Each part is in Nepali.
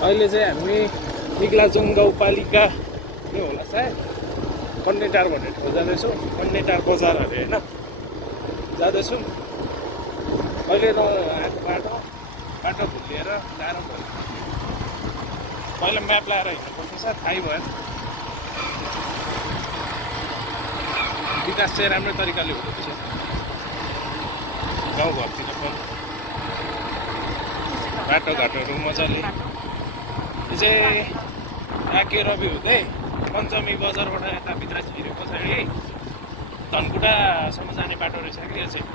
अहिले चाहिँ हामी निक्लाजुङ गाउँपालिका के होला सायद कन्नेटार भन्ने ठाउँ जाँदैछौँ। कन्नेटार बजार अरे होइन जाँदैछौँ। अहिले नआएको बाटो भुलिएर गाह्रो भयो। पहिला म्याप लगाएर हिँड्नुपर्छ थाहै भयो। विकास चाहिँ राम्रो तरिकाले हुँदैछ गाउँघरतिर पनि। बाटोघाटोहरू मजाले यो चाहिँ काके रवि हुँदै पञ्चमी बजारबाट यता भित्र छिरे पछाडि धनकुटासम्म जाने बाटो रहेछ कि यो चाहिँ।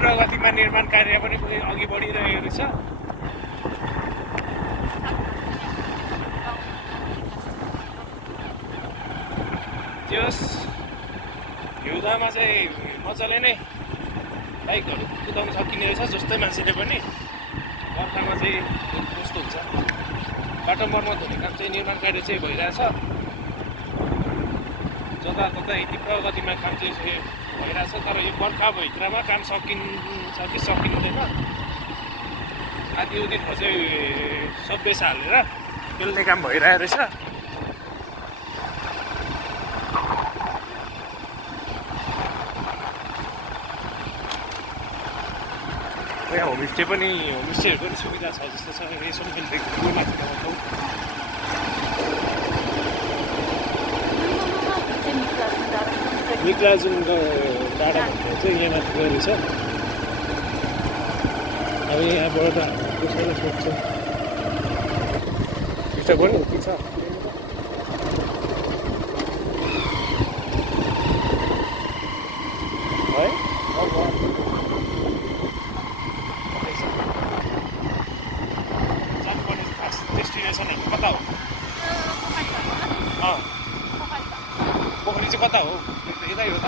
प्रगतिमा निर्माण कार्य पनि अघि बढिरहेको रहेछ। त्यस हिउँदामा चाहिँ मजाले नै बाइकहरू कुदाउन सकिने रहेछ जस्तै मान्छेले पनि। बर्खामा चाहिँ कस्तो हुन्छ। बाटो मर्मत हुने काम चाहिँ निर्माण कार्य चाहिँ भइरहेछ। जताततै यति प्रगतिमा काम चाहिँ भइरहेछ। तर यो बर्खाभित्रमा काम सकिन्छ कि सकिँदैन आदि उदिनमा चाहिँ सब्बेस हालेर पेल्ने काम भइरहेको रहेछ। यहाँ होमस्टेहरू पनि सुविधा छ जस्तो छ। यसो पनि देख्नु माथि गाउँछौँ। निक्लाजुङ डाँडा भन्ने चाहिँ यहाँ माथि गएको रहेछ। अब यहाँबाट कसैलाई सोध्छौँ टिस्टा पनि के छ है। जानुपर्ने खास डेस्टिनेसनहरू कता हो? पोखरी चाहिँ कता हो? यतै हो त?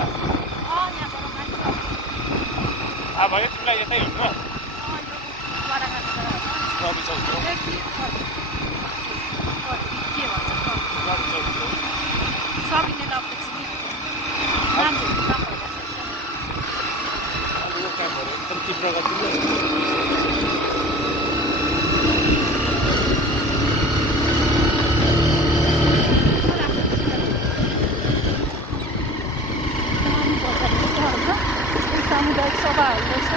थाहा भयो तिमीलाई यतै हो र? रवि चौकी हो। यो कामहरू एकदम तीव्र गतिले सामुदायिक सभाहरू रहेछ।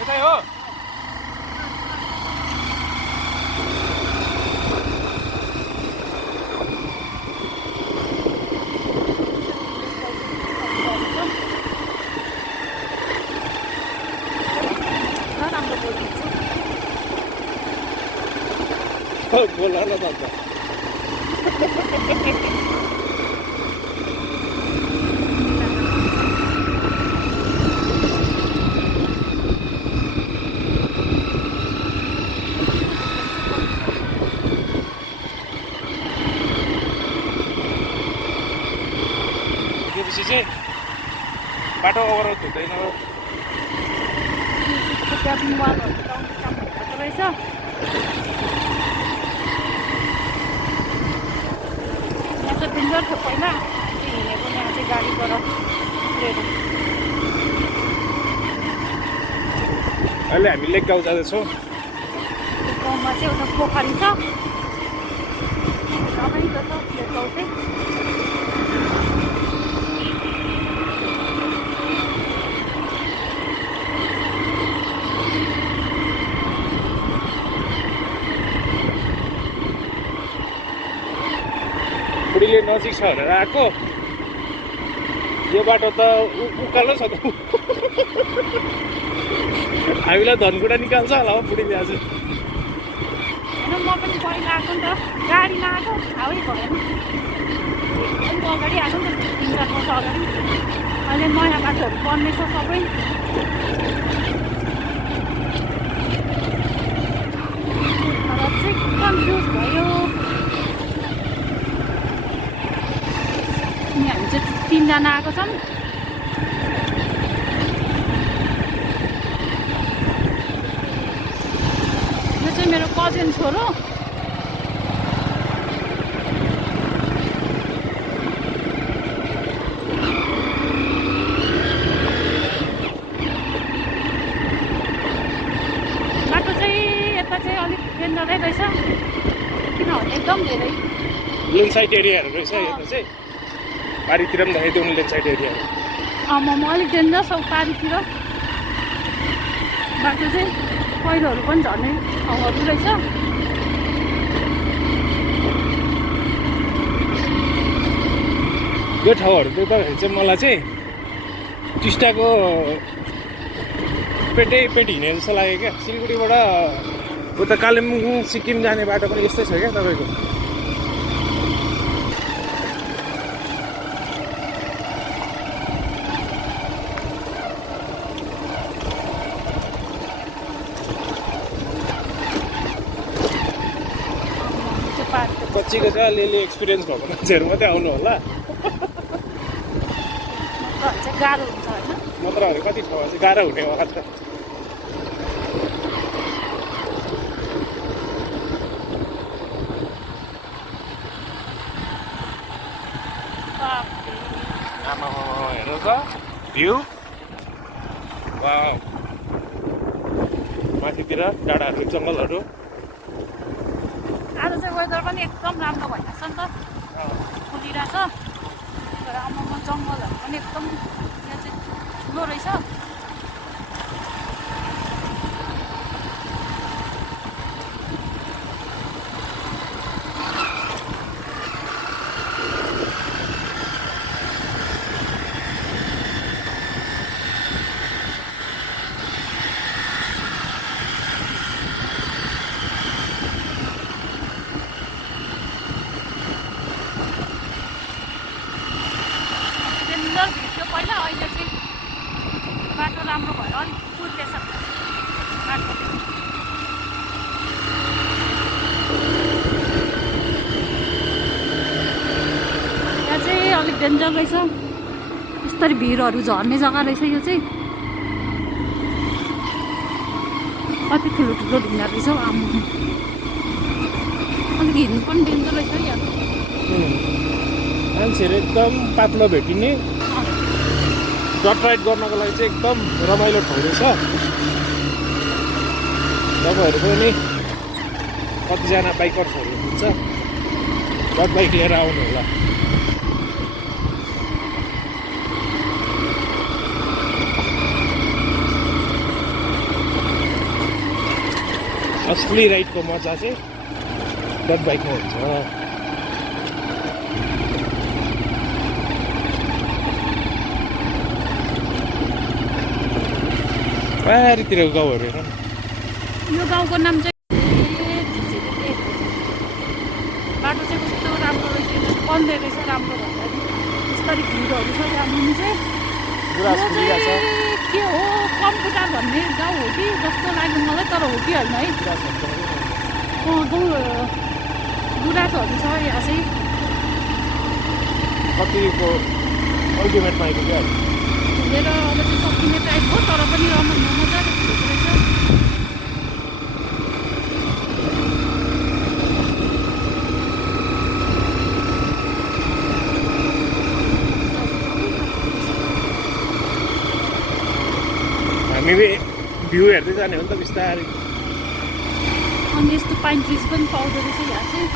यतै हो। बोला न दादा। त्यसपछि चाहिँ बाटो अवरोध हुँदैन। डेन्जर थियो पहिला हिँडेको। यहाँ चाहिँ गाडीबाट अहिले हामी लेक गाउँ जाँदैछौँ। गाउँमा चाहिँ एउटा पोखरी छ। रमाइलो छ लेक गाउँ चाहिँ। बुढीले नजिक छ भनेर आएको। यो बाटो त उकालो छ त। हामीलाई धनकुटा निकाल्छ होला हो बुढीले आज। म पनि पहिला आएको नि त गाडीमा आएको थाहै भएन अलिक अगाडि आएको नि त 3-4 वर्ष अगाडि अहिले नयाँ बाटोहरू बन्दैछ सबै तर चाहिँ कन्फ्युज भयो अनि हामी चाहिँ 3 जना आएको छौँ यो चाहिँ मेरो कजिन छोरो बाटो चाहिँ यता चाहिँ अलिक डेन्जरै रहेछ किनभने एकदम धेरै लेन्डसाइड एरियाहरू रहेछ यता चाहिँ पारितिर पनि देखाइदिउँ लेन्डसाइड एरियाहरू आमामा अलिक डेन्जर छ पारितिर बाटो चाहिँ पहिरोहरू पनि झर्ने ठाउँहरू रहेछ यो ठाउँहरू देख्दाखेरि चाहिँ मलाई चाहिँ टिस्टाको पेटै पेट हिँडे जस्तो लाग्यो क्या सिलगढीबाट उता कालिम्पोङ सिक्किम जाने बाटो पनि यस्तै छ क्या तपाईँको कच्चीको चाहिँ अलिअलि एक्सपिरियन्स भएको मान्छेहरू मात्रै आउनु होला चाहिँ गाह्रो हुन्छ होइन नत्रहरू कति ठाउँमा चाहिँ गाह्रो हुनेवाला छ हेर्नु त भ्यू माथितिर डाँडाहरू जङ्गलहरू आज चाहिँ वेदर पनि एकदम राम्रो भइरहेछ नि त खुलिरहेछ तर आमामा जङ्गलहरू पनि एकदम यहाँ चाहिँ ठुलो रहेछ पहिला अहिले चाहिँ बाटो राम्रो भएर अलिक कुर्दैछ बाटो यहाँ चाहिँ अलिक डेन्जर रहेछ यस्तरी भिरहरू झर्ने जग्गा रहेछ यो चाहिँ कति ठुलो ठुलो ढुङ्गा रहेछ आम्मा अलिक हिँड्नु पनि डेन्जर रहेछ यहाँ मान्छेहरू एकदम पातलो भेटिने डट राइड गर्नको लागि चाहिँ एकदम रमाइलो ठाउँ रहेछ तपाईँहरू पनि कतिजना बाइकर्सहरू हुन्छ डट बाइक लिएर आउनु होला असली राइडको मजा चाहिँ डट बाइकमा हुन्छ बारीतिर गाउँहरू हेर यो गाउँको नाम चाहिँ बाटो चाहिँ कस्तो राम्रो रहेछ बन्दै रहेछ राम्रो भन्दा यस्तरी भिडहरू छ यहाँ मुनि चाहिँ यो चाहिँ के हो कम्प्युटर भन्ने गाउँ हो कि जस्तो लाग्यो मलाई तर हो कि होइन है गुराँसहरू छ यहाँ चाहिँ कतिको अल्टिमेटमा आइपुग्यो घुमेर अब चाहिँ सकिने टाइप हो तर पनि रमाइलो मजाले घुमेको रहेछ हामी भ्यू हेर्दै जाने हो नि त बिस्तारै अनि यस्तो पाइन ट्रिज पनि पाउँदो रहेछ यहाँ चाहिँ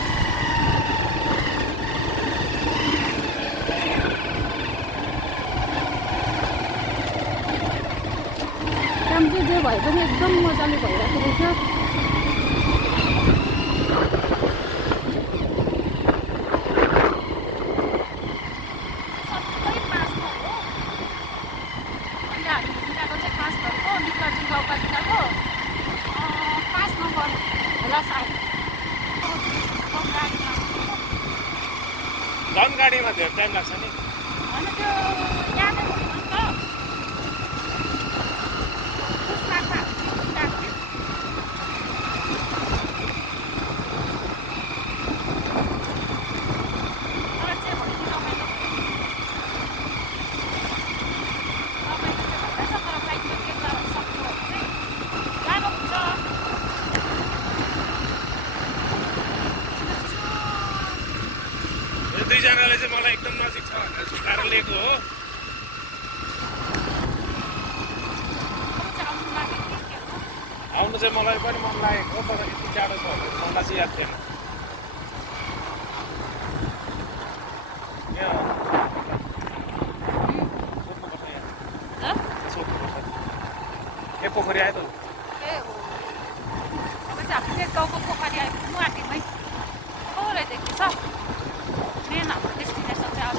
काम चाहिँ जे भए पनि एकदम मजाले भइरहेको रहेछ सबै 5 नम्बर हो अहिले हामी हिँडिरहेको चाहिँ 5 नम्बरको निकाजुङ गाउँपालिकाको 5 नम्बर होला सायद गाडीमा धेरै टाइम लाग्छ नि होइन त्यो यादै हुँदैन नि त लाग्छ दुईजनाले चाहिँ मलाई एकदम नजिक छ भनेर झुकाएर लिएको हो आउनु चाहिँ मलाई पनि मन लागेको तर यति टाढो छ भनेर मलाई चाहिँ याद थिएन सोध्नुपर्छ ए पोखरी आयो त गाउँको पोखरी आइपुग्नु आँटेमै खोलादेखि छ मेन हाम्रो डेस्टिनेसन चाहिँ आज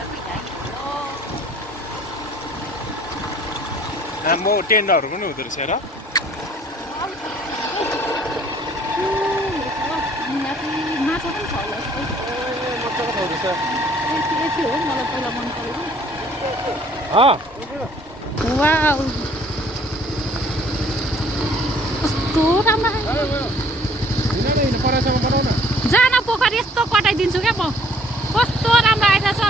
म टेन्टहरू पनि हुँदो रहेछ र माछा पनि छ होला मजाको हुँदैछ यति हो मलाई पहिला मन परेको वाउ कस्तो राम्रो जान पोखरी यस्तो कटाइदिन्छु क्या म कस्तो राम्रो आइरहेछ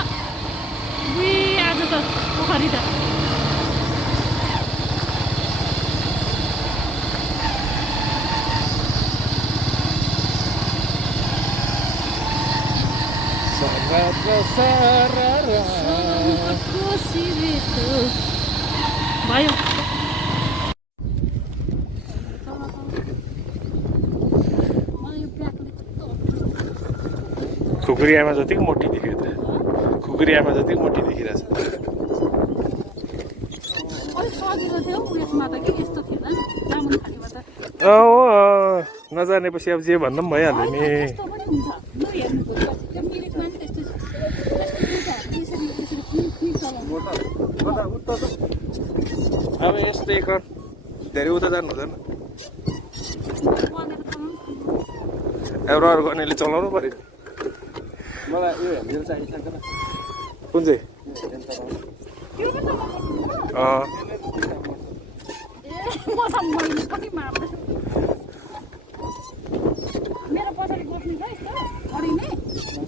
आज त पोखरी त भयो खुकुरी आमा जतिको मोटी देख्यो त खुकुरी आमा जतिको मोटी देखिरहेछ नजानेपछि अब जे भन्दा पनि भइहाल्यो नि अब यस्तो एक धेरै उता जानु हुँदैन एउटा गर्नेले चलाउनु पर्यो मलाई यो हेन्डल चाहिन्छ छैन कुन चाहिँ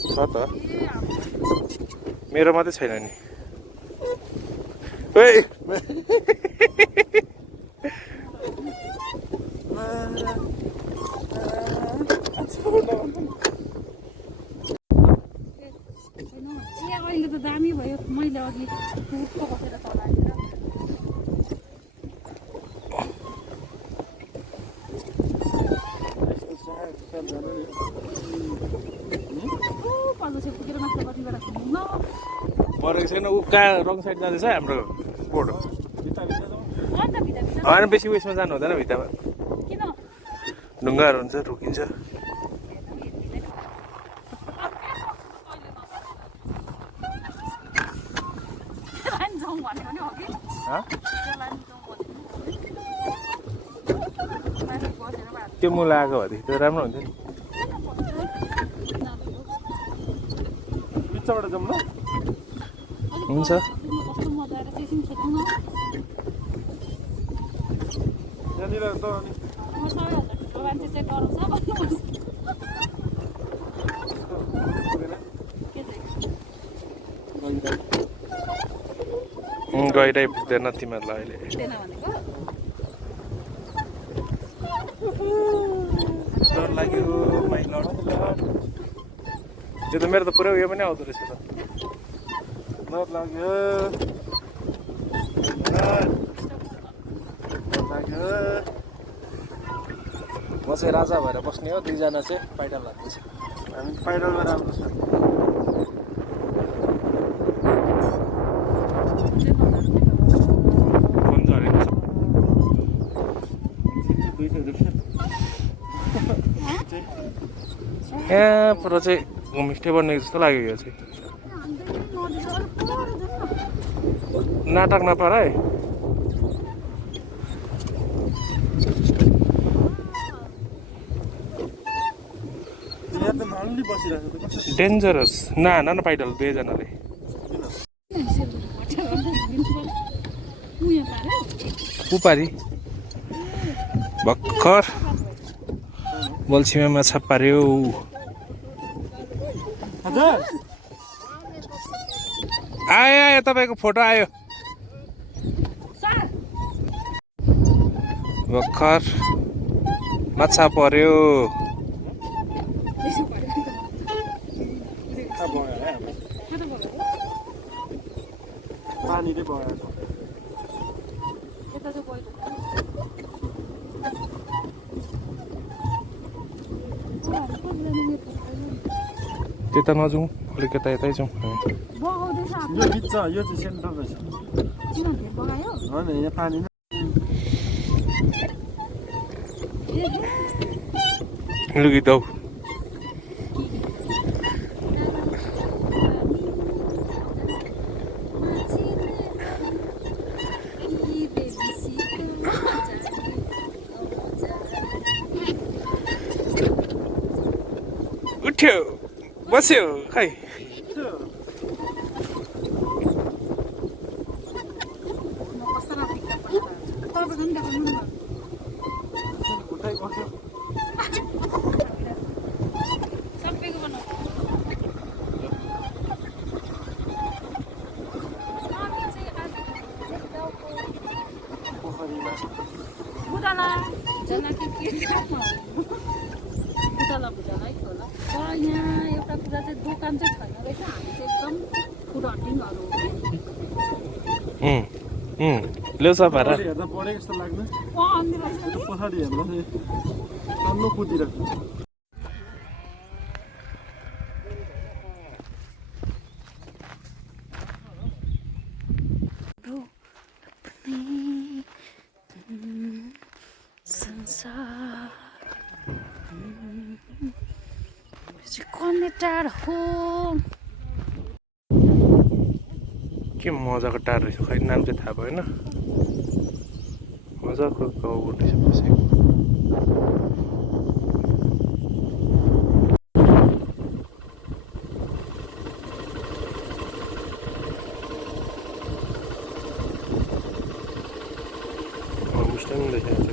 छ त मेरो मात्रै छैन नि अहिले त दामी भयो मैले अघि टुटको बसेर चलाएर परेको छैन ऊ कहाँ रङ साइड जाँदैछ हाम्रो बोर्ड होइन बेसी उयसमा जानु हुँदैन भित्तामा ढुङ्गाहरू हुन्छ रोकिन्छ त्यो मुला आएको भएदेखि त्यो राम्रो हुन्थ्यो नि बिचबाट जाउँ ल हुन्छ यहाँनिर त अनि गइरहे पुग्दैन तिमीहरूलाई अहिले डर लाग्यो त्यो त मेरो त पुरै उयो पनि आउँदो रहेछ त डर लाग्यो म चाहिँ राजा भएर बस्ने हो दुईजना चाहिँ पाइडल लाग्दैछ हामी पाइडलमा राम्रो छ फोन झरेको छ यहाँ पर चाहिँ होमस्टे बनेको जस्तो लाग्यो यो चाहिँ नाटक नपार है डेन्जरस न पाइडल दुईजनाले उपारी भर्खर बल्छीमा माछा पार्यो। हजुर आयो आयो तपाईँको फोटो आयो। भर्खर माछा पर्यो। पानीले बगाएको छ। त्यता नजाउँ अलिक यता यतै जाउँ। यो बिच यो चाहिँ सेन्टर रहेछ। होइन यहाँ पानी लुगी दौ उठ्यो बस्यो खै। यहाँ एउटा कुरा चाहिँ दोकान चाहिँ छैन रहेछ। हामी चाहिँ एकदम फुड हन्टिङहरू हो कि। ल्याउ सफा र हेर्दा बढे जस्तो लाग्नु। अन्य रहेछ नि। पछाडि हेर्दा चाहिँ तल्लो कुदिरहेको कनेक्टर हो। के मजाको टार रहेछ खै नाम चाहिँ थाहा भएन। मजाको गाउँ रहेछ बसेको। होमस्टे पनि रहेछ।